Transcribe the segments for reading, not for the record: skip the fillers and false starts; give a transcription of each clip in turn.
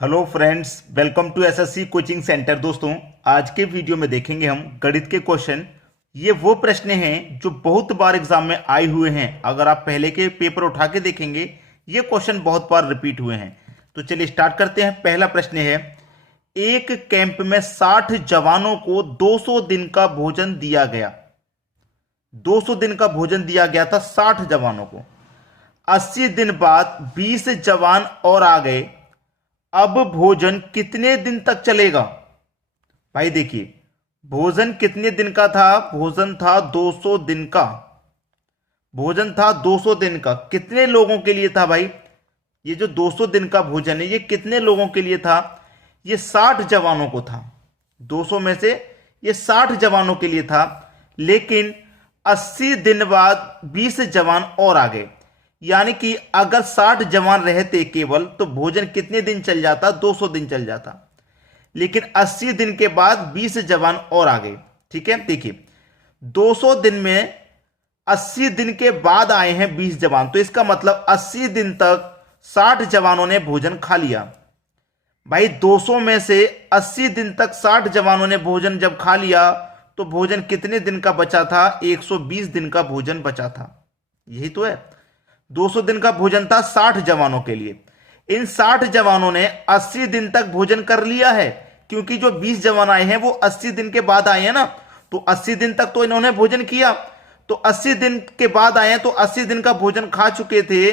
Hello friends, welcome to SSC coaching centre. दोस्तों, आज के वीडियो में देखेंगे हम गणित के क्वेश्चन। ये वो प्रश्न हैं जो बहुत बार एग्जाम में आए हुए हैं। अगर आप पहले के पेपर उठा के देखेंगे, ये क्वेश्चन बहुत बार रिपीट हुए हैं। तो चलिए स्टार्ट करते हैं। पहला प्रश्न है, एक कैंप में 60 जवानों को 200 दिन का भोजन दिया गया। 200 दिन का भोजन दिया गया था 60 जवानों को। 80 दिन बाद 20 जवान और आ गए। अब भोजन कितने दिन तक चलेगा? भाई देखिए, भोजन कितने दिन का था? भोजन था 200 दिन का। भोजन था 200 दिन का। कितने लोगों के लिए था भाई? ये जो 200 दिन का भोजन है, ये कितने लोगों के लिए था? ये 60 जवानों को था। 200 में से ये 60 जवानों के लिए था। लेकिन 80 दिन बाद 20 जवान और आ गए। यानी कि अगर 60 जवान रहते केवल, तो भोजन कितने दिन चल जाता? 200 दिन चल जाता। लेकिन 80 दिन के बाद 20 जवान और आ गए। ठीक है, देखिए 200 दिन में 80 दिन के बाद आए हैं 20 जवान, तो इसका मतलब 80 दिन तक 60 जवानों ने भोजन खा लिया। भाई 200 में से 80 दिन तक 60 जवानों ने भोजन जब खा लिया, तो भोजन कितने दिन का बचा था? 120 दिन का भोजन बचा था। यही तो है। 200 दिन का भोजन था 60 जवानों के लिए। इन 60 जवानों ने 80 दिन तक भोजन कर लिया है, क्योंकि जो 20 जवान आए हैं वो 80 दिन के बाद आए हैं ना। तो 80 दिन तक तो इन्होंने भोजन किया। तो 80 दिन के बाद आए हैं, तो 80 दिन का भोजन खा चुके थे।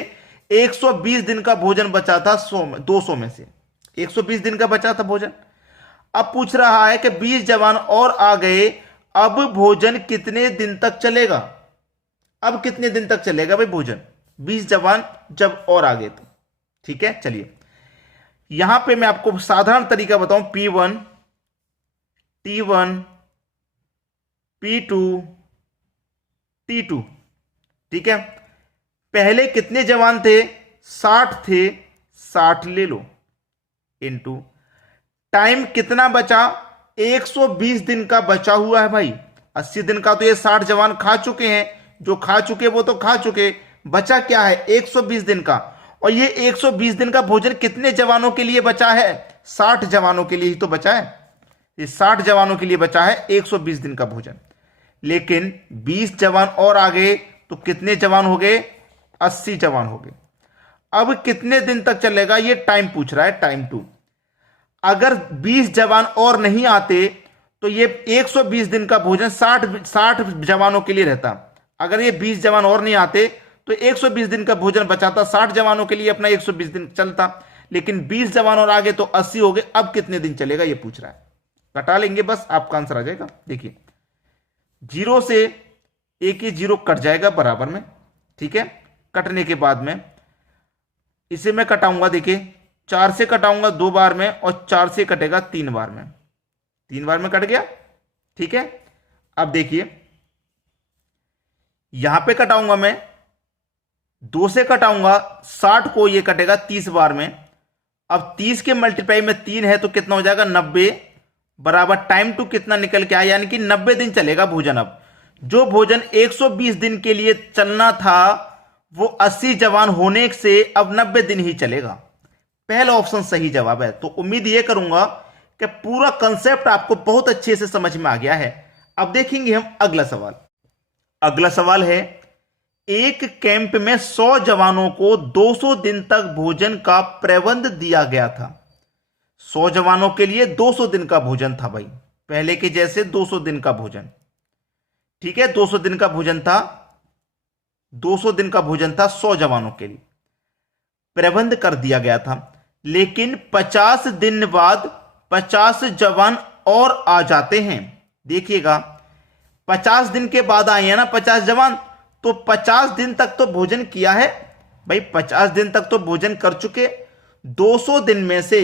120 दिन का भोजन बचा था 200 में से 120 दिन का बचा था भोजन। अब पूछ रहा है कि 20 जवान और आ गए, अब भोजन कितने दिन तक चलेगा? अब कितने दिन तक चलेगा भाई भोजन? 20 जवान जब और आ गए तो। ठीक है, चलिए यहां पे मैं आपको साधारण तरीका बताऊं। P1, T1, P2, T2। ठीक है, पहले कितने जवान थे? 60 थे। 60 ले लो, इनटू टाइम कितना बचा? 120 दिन का बचा हुआ है भाई। 80 दिन का तो ये 60 जवान खा चुके हैं। जो खा चुके वो तो खा चुके, बचा क्या है? 120 दिन का। और ये 120 दिन का भोजन कितने जवानों के लिए बचा है? 60 जवानों के लिए ही तो बचा है। ये 60 जवानों के लिए बचा है 120 दिन का भोजन। लेकिन 20 जवान और आ गए, तो कितने जवान हो गए? 80 जवान हो गए। अब कितने दिन तक चलेगा? ये टाइम पूछ रहा है, टाइम 2। अगर 20 जवान और नहीं आते, तो ये 120 दिन का भोजन 60 जवानों के लिए रहता। अगर ये 20 जवान और नहीं आते, तो 120 दिन का भोजन बचाता। 60 जवानों के लिए अपना 120 दिन चलता। लेकिन 20 जवान और आगे तो 80 हो गए। अब कितने दिन चलेगा ये पूछ रहा है। कटा लेंगे बस, आपका आंसर आ जाएगा। देखिए, 0 से एक ही 0 कट जाएगा बराबर में। ठीक है, कटने के बाद में इसे मैं कटाऊंगा। देखिए, 4 से कटाऊंगा 2 बार में, और 4 से कटेगा 3 बार में। 3 बार में कट गया। ठीक है, अब देखिए यहां पे कटाऊंगा मैं, 2 से कटाऊंगा 60 को, ये कटेगा 30 बार में। अब 30 के मल्टीप्लाई में 3 है, तो कितना हो जाएगा? 90 बराबर टाइम 2 कितना निकल के आया? यानी कि 90 दिन चलेगा भोजन। अब जो भोजन 120 दिन के लिए चलना था, वो 80 जवान होने से अब 90 दिन ही चलेगा। पहला ऑप्शन सही जवाब है। तो उम्मीद यह करूंगा कि पूरा कंसेप्ट आपको बहुत अच्छे से समझ में आ गया है। अब देखेंगे हम अगला सवाल। अगला सवाल है, एक कैंप में 100 जवानों को 200 दिन तक भोजन का प्रबंध दिया गया था। 100 जवानों के लिए 200 दिन का भोजन था भाई, पहले के जैसे 200 दिन का भोजन। ठीक है, 200 दिन का भोजन था। 200 दिन का भोजन था 100 जवानों के लिए, प्रबंध कर दिया गया था। लेकिन 50 दिन बाद 50 जवान और आ जाते हैं। देखिएगा, 50 दिन के बाद आए हैं ना 50 जवान, तो 50 दिन तक तो भोजन किया है भाई। 50 दिन तक तो भोजन कर चुके। 200 दिन में से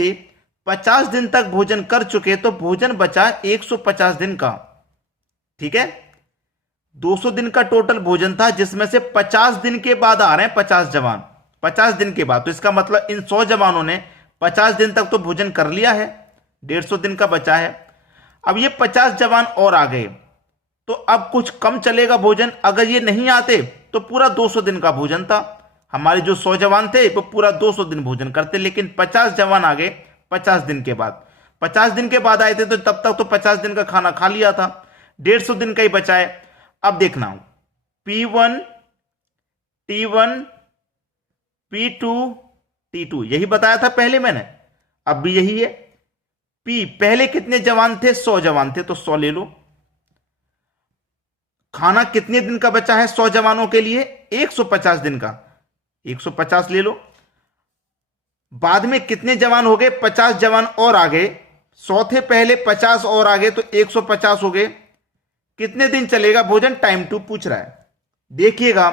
50 दिन तक भोजन कर चुके, तो भोजन बचा 150 दिन का। ठीक है, 200 दिन का टोटल भोजन था, जिसमें से 50 दिन के बाद आ रहे हैं 50 जवान। 50 दिन के बाद, तो इसका मतलब इन 100 जवानों ने 50 दिन तक तो भोजन कर लिया है। 150 दिन का बचा है। अब ये 50 जवान और आ गए, तो अब कुछ कम चलेगा भोजन। अगर ये नहीं आते, तो पूरा 200 दिन का भोजन था। हमारे जो 100 जवान थे वो पूरा 200 दिन भोजन करते, लेकिन 50 जवान आ गए, 50 दिन के बाद। 50 दिन के बाद आए थे तो तब तक तो 50 दिन का खाना खा लिया था, 150 दिन का ही बचा है। अब देखना P1 T1 P2 T2 यही बताया था पहले मैंने, अब भी यही है। P पहले कितने जवान थे? 100 जवान थे, तो 100 ले लो। खाना कितने दिन का बचा है 100 जवानों के लिए? 150 दिन का, 150 ले लो। बाद में कितने जवान हो गए? 50 जवान और आ गए, 100 थे पहले, 50 और आ गए तो 150 हो गए। कितने दिन चलेगा भोजन? टाइम 2 पूछ रहा है। देखिएगा,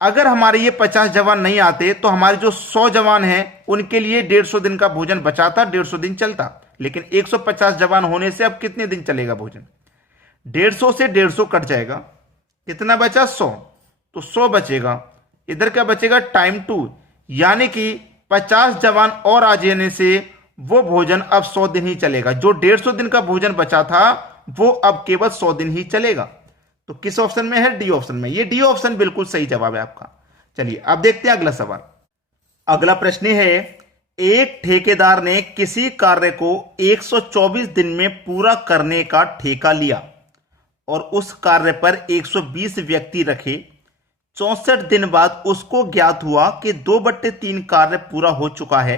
अगर हमारे ये 50 जवान नहीं आते तो हमारे जो 100 जवान हैं उनके लिए 150 दिन का भोजन बचा था, 150 दिन चलता। लेकिन 150 जवान होने से अब कितने दिन चलेगा भोजन? 150 से 150 कट जाएगा, कितना बचा? 100, तो 100 बचेगा। इधर क्या बचेगा? टाइम 2, यानी कि 50 जवान और आ जाने से वो भोजन अब 100 दिन ही चलेगा। जो 150 दिन का भोजन बचा था वो अब केवल 100 दिन ही चलेगा। तो किस ऑप्शन में है? डी ऑप्शन में। ये डी ऑप्शन बिल्कुल सही जवाब है आपका। चलिए अब देखते हैं अगला सवाल। अगला प्रश्न है, एक ठेकेदार ने किसी कार्य को 124 दिन में पूरा करने का ठेका लिया और उस कार्य पर 120 व्यक्ति रखे। 64 दिन बाद उसको ज्ञात हुआ कि 2/3 कार्य पूरा हो चुका है।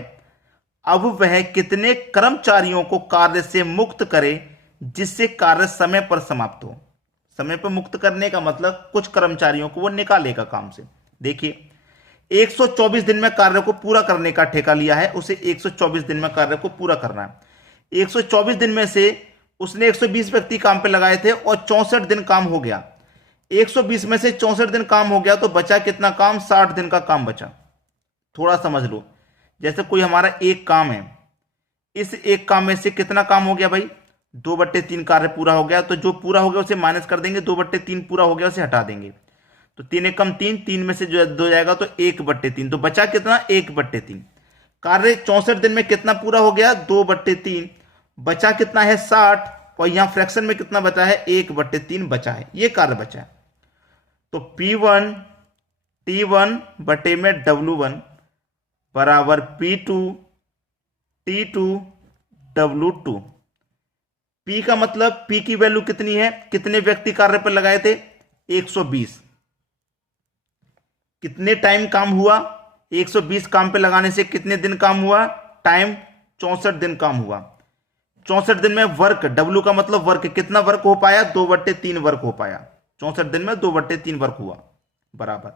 अब वह कितने कर्मचारियों को कार्य से मुक्त करे जिससे कार्य समय पर समाप्त हो? समय पर मुक्त करने का मतलब कुछ कर्मचारियों को वो निकालेगा काम से। देखिए, 124 दिन में कार्य को पूरा करने का ठेका लिया है, उसे 124 दिन में कार्य को पूरा करना है। 124 दिन में से उसने 120 व्यक्ति काम पे लगाए थे और 64 दिन काम हो गया। 120 में से 64 दिन काम हो गया तो बचा कितना काम? 60 दिन का काम बचा। थोड़ा समझ लो, जैसे कोई हमारा एक काम है, इस एक काम में से कितना काम हो गया भाई? 2/3 कार्य पूरा हो गया। तो जो पूरा हो गया उसे माइनस कर देंगे, 2/3 पूरा हो गया उसे हटा देंगे, तो 3 एकम 3, 3 में से जो 2 जाएगा तो 1/3, तो बचा कितना? 1/3। कार्य 64 दिन में कितना पूरा हो गया? 2/3, बचा कितना है? 60, और यहां फ्रैक्शन में कितना बचा है? 1/3 बचा है, ये कार्य बचा है। तो P1 T1 बटे में W1 बराबर P2 T2 W2। P का मतलब, P की वैल्यू कितनी है? कितने व्यक्ति कार्य पर लगाए थे? 120। कितने टाइम काम हुआ? 120 काम पे लगाने से कितने दिन काम हुआ? टाइम 64 दिन काम हुआ। 64 दिन में वर्क, W का मतलब वर्क, कितना वर्क हो पाया? 2/3 वर्क हो पाया। 64 दिन में 2/3 वर्क हुआ बराबर।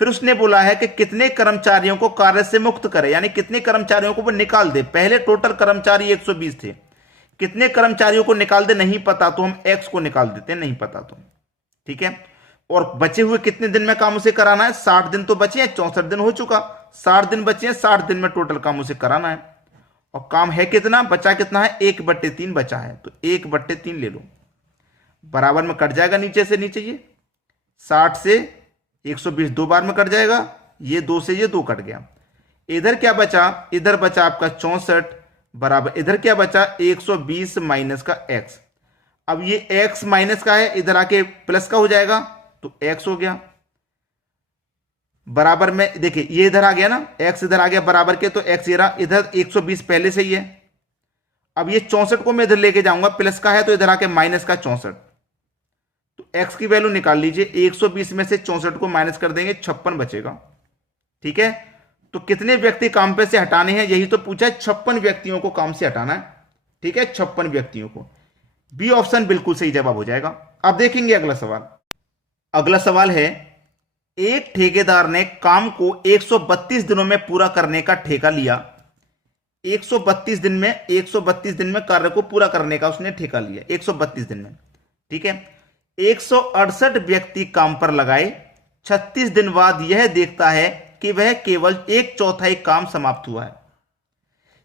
फिर उसने बोला है कि कितने कर्मचारियों को कार्य से मुक्त करे, यानी कितने कर्मचारियों को वो निकाल दे। पहले टोटल कर्मचारी 120 थे, कितने कर्मचारियों को निकाल दे नहीं पता तो हम X को निकाल देते हैं, नहीं पता तो, ठीक है। और बचे हुए कितने दिन में काम उसे कराना है? 60 दिन तो बचे हैं, 64 दिन हो चुका, 60 दिन बचे हैं, 60 दिन में टोटल काम उसे कराना है। और काम है कितना? बचा कितना है? 1/3 बचा है, तो 1/3 ले लो, बराबर में कट जाएगा नीचे से नीचे। ये 60 से 120 दो बार में कट जाएगा, ये 2 से ये 2 कट गया। इधर क्या बचा? इधर बचा आपका 64 बराबर, इधर क्या बचा? 120 माइनस का x। अब ये x माइनस का है, इधर आके प्लस का हो जाएगा तो x हो गया बराबर में। देखिए ये इधर आ गया ना, x इधर आ गया बराबर के, तो x ये रहा, इधर 120 पहले से ही है। अब ये 64 को मैं इधर लेके जाऊंगा, प्लस का है तो इधर आके माइनस का 64, तो x की वैल्यू निकाल लीजिए। 120 में से 64 को माइनस कर देंगे, 56 बचेगा, ठीक है। तो कितने व्यक्ति काम पे से हटाने हैं, यही तो पूछा है। 56 व्यक्तियों को काम से हटाना है, ठीक है, 56 व्यक्तियों को। बी ऑप्शन बिल्कुल सही जवाब हो जाएगा। अब देखेंगे अगला सवाल। अगला सवाल है, एक ठेकेदार ने काम को 132 दिनों में पूरा करने का ठेका लिया। 132 दिन में कार्य को पूरा करने का उसने ठेका लिया, 132 दिन में, ठीक है। 168 व्यक्ति काम पर लगाए। 36 दिन बाद यह देखता है कि वह केवल 1/4 काम समाप्त हुआ है।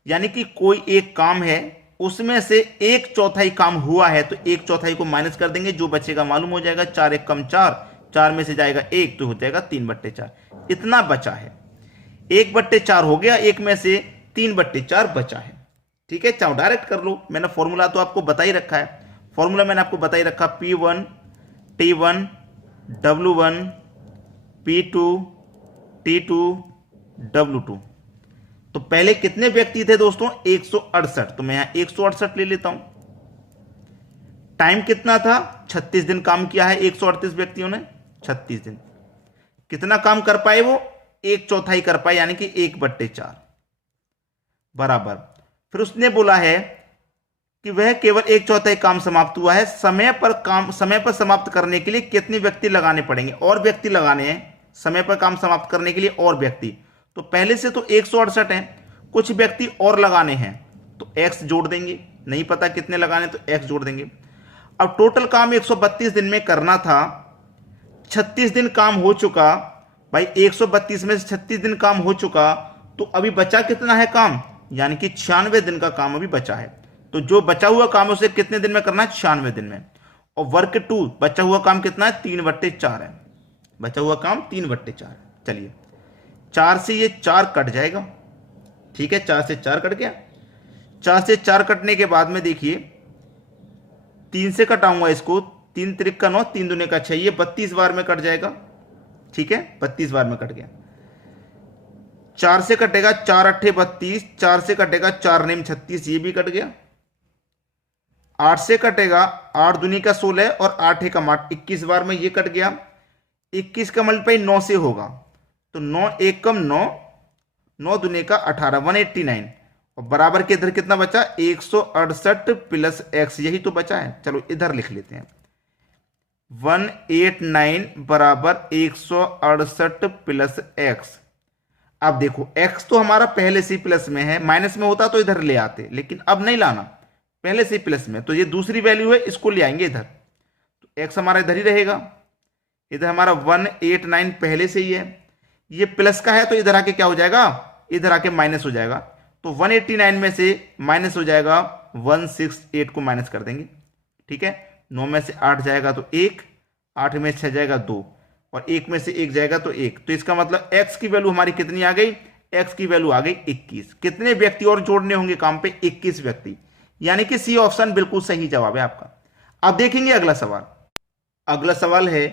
यानी कि कोई एक काम है, उसमें से 1/4 काम हुआ है, तो 1/4 को माइनस कर देंगे, जो बचेगा मालूम हो जाएगा। 4 एकम 4, 4 में से जाएगा 1 तो हो जाएगा 3/4, इतना बचा है। 1/4 हो गया, 1 में से 3/4 बचा है, ठीक है। चाहो डायरेक्ट कर लो, मैंने फॉर्मूला तो आपको बता ही रखा है। फॉर्मूला मैंने आपको बता ही रखा, P1 T1 W1 P2 T2 W2। तो पहले कितने व्यक्ति थे दोस्तों? 168। तो मैं यहां 168 ले लेता हूं। टाइम कितना था? 36 दिन काम किया है 138 व्यक्तियों ने। 36 दिन कितना काम कर पाए वो? 1/4 कर पाए, यानी कि 1/4 बराबर। फिर उसने बोला है कि वह केवल 1/4 काम समाप्त हुआ है। समय पर समाप्त करने के लिए कितने व्यक्ति लगाने पड़ेंगे? और व्यक्ति लगाने हैं समय पर काम समाप्त करने के लिए, और व्यक्ति। तो पहले से तो 168 है, कुछ व्यक्ति और लगाने हैं तो x जोड़ देंगे। नहीं पता कितने लगाने तो x जोड़ देंगे। अब टोटल काम 132 दिन में करना था, 36 दिन काम हो चुका भाई। 132 में से 36 दिन काम हो चुका, तो अभी बचा कितना है काम? यानी कि 96 दिन का काम अभी बचा है। तो जो बचा हुआ काम उसे कितने दिन में करना है? 96 दिन में। और वर्क 2 बचा हुआ काम कितना है? 3/4 है। बचा हुआ काम 3/4 है। चलिए 4 से ये 4 कट जाएगा, ठीक है। 4 से 4 कट गया। 4 से 4 कटने के बाद में देखिए 3 से कटाऊंगा इसको, 3 त्रिक का 9, 3 दूने का 6, ये 32 बार में कट जाएगा, ठीक है। 32 बार में कट गया। 4 से कटेगा 4 अट्ठे 32, 4 से कटेगा 4 नेम 36, ये भी कट गया। 8 से कटेगा 8 दूनी का 16 और 8 एकम 8, 21 बार में ये कट गया। 21 का मल्टीप्लाई 9 से होगा, तो 9 एकम 9, 9 दूने का 18, 189। और बराबर के इधर कितना बचा? 168 प्लस x, यही तो बचा है। चलो इधर लिख लेते हैं, 189 बराबर 168 प्लस x। अब देखो x तो हमारा पहले से ही प्लस में है, माइनस में होता तो इधर ले आते, लेकिन अब नहीं लाना, पहले से ही प्लस में। तो ये दूसरी वैल्यू है, इसको ले आएंगे इधर, तो x हमारा इधर ही रहेगा। इधर हमारा 189 पहले से ही है, ये प्लस का है तो इधर आके क्या हो जाएगा? इधर आके माइनस हो जाएगा। तो 189 में से माइनस हो जाएगा 168 को माइनस कर देंगे, ठीक है। 9 में से 8 जाएगा तो 1, 8 में 6 जाएगा 2, और 1 में से 1 जाएगा तो 1। तो इसका मतलब x की वैल्यू हमारी कितनी आ गई? x की वैल्यू आ गई 21। कितने व्यक्ति और जोड़ने होंगे काम पे? 21 व्यक्ति, यानी कि सी ऑप्शन बिल्कुल सही जवाब है आपका। अब देखेंगे अगला सवाल। अगला सवाल है,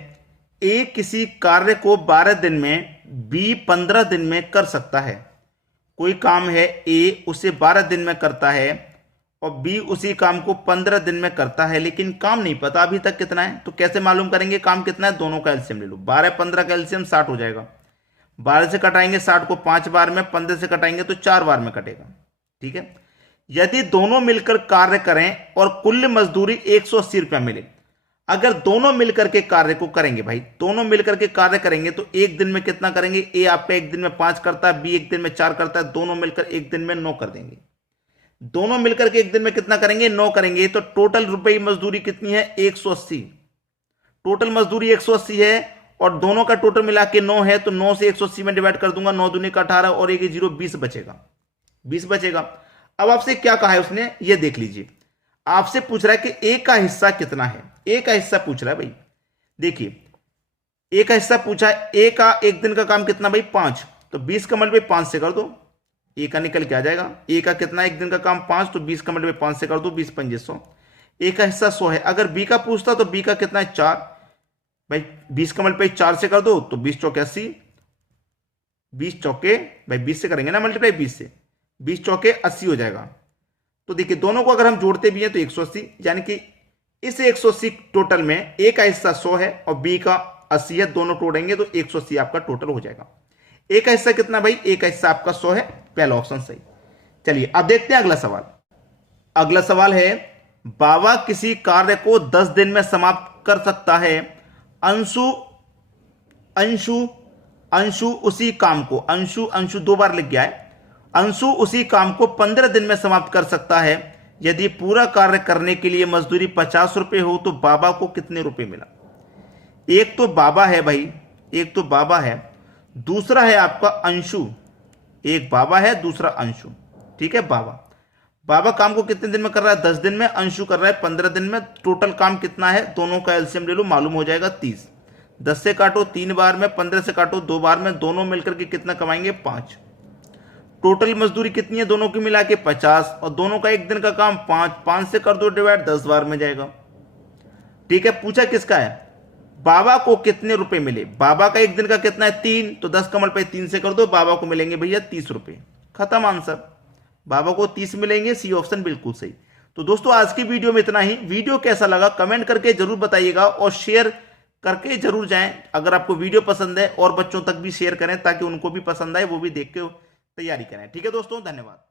ए किसी कार्य को 12 दिन में, बी 15 दिन में कर सकता है। कोई काम है, ए उसे 12 दिन में करता है और बी उसी काम को 15 दिन में करता है, लेकिन काम नहीं पता अभी तक कितना है। तो कैसे मालूम करेंगे काम कितना है? दोनों का एलसीएम ले लो। 12 15 का एलसीएम 60 हो जाएगा। 12 से कटाएंगे 60 को 5 बार में, 15 से कटाएंगे तो 4 बार में कटेगा, ठीक है। यदि दोनों मिलकर कार्य करें और कुल मजदूरी 180 रुपया मिले, अगर दोनों मिलकर के कार्य को करेंगे भाई, दोनों मिलकर के कार्य करेंगे तो एक दिन में कितना करेंगे? ए आपका एक दिन में 5 करता है, बी एक दिन में 4 करता है, दोनों मिलकर एक दिन में 9 कर देंगे। दोनों मिलकर के एक दिन में कितना करेंगे? 9 करेंगे। तो टोटल रुपए मजदूरी कितनी है? 180। टोटल मजदूरी 180 है और दोनों का टोटल मिला के 9 है, तो 9 से 180 में डिवाइड कर दूंगा, 9 दूनी का 18 और एक 0 20 बचेगा, 20 बचेगा। अब आपसे क्या कहा है उसने, ये देख लीजिए। आपसे पूछ रहा है कि ए का हिस्सा कितना है। ए का हिस्सा पूछ रहा है भाई। देखिए ए का हिस्सा पूछा है, ए का एक दिन का काम कितना भाई? 5। तो 20 का मल्टीप्लाई 5 से कर दो, ए का निकल के आ जाएगा। ए का कितना एक दिन का काम? 5। तो 20 का मल्टीप्लाई 5 से कर दो, 20 5 100। ए का हिस्सा 100 है। अगर बी का पूछता तो बी का कितना है? 4 भाई। 20 का मल्टीप्लाई 4 से कर दो तो 20 चौके 80, 20 चौके भाई 20 से करेंगे ना मल्टीप्लाई, 20 से 20 चौके 80 हो जाएगा। तो देखिए दोनों को अगर हम जोड़ते भी हैं तो 180, यानी कि इस 180 टोटल में ए का हिस्सा 100 है और बी का 80 है, दोनों तोड़ेंगे तो 180 आपका टोटल हो जाएगा। ए का हिस्सा कितना भाई? ए का हिस्सा आपका 100 है, पहला ऑप्शन सही। चलिए अब देखते हैं अगला सवाल। अगला सवाल है, बाबा किसी कार्य को 10 दिन में समाप्त कर सकता है। अंशु अंशु अंशु उसी काम को, अंशु अंशु 2 बार लिख गया है। अंशु उसी काम को 15 दिन में समाप्त कर सकता है। यदि पूरा कार्य करने के लिए मजदूरी 50 रुपए हो तो बाबा को कितने रुपए मिला? एक तो बाबा है भाई, एक तो बाबा है, दूसरा है आपका अंशु। एक बाबा है, दूसरा अंशु, ठीक है। बाबा काम को कितने दिन में कर रहा है? 10 दिन में। अंशु कर रहा है 15 दिन में। टोटल काम कितना है? दोनों का एलसीएम ले लो, मालूम हो जाएगा 30। 10 से काटो 3 बार में, 15 से काटो 2 बार में, दोनों मिलकर के कितना कमाएंगे? 5। टोटल मजदूरी कितनी है दोनों की मिला के? 50, और दोनों का एक दिन का काम 5। 5 से कर दो डिवाइड, 10 बार में जाएगा, ठीक है। पूछा किसका है? बाबा को कितने रुपए मिले। बाबा का एक दिन का कितना है? 3। तो 10 का मल्टीप्लाई 3 से कर दो, बाबा को मिलेंगे भैया 30 रुपए। खत्म आंसर। बाबा को 30 मिलेंगे, सी ऑप्शन बिल्कुल सही। तो दोस्तों आज की वीडियो में इतना ही। वीडियो कैसा लगा कमेंट करके जरूर बताइएगा और शेयर करके जरूर जाएं। अगर आपको वीडियो पसंद है और बच्चों तक भी शेयर करें ताकि उनको भी पसंद आए, वो भी देख के तैयारी करें। ठीक है दोस्तों, धन्यवाद।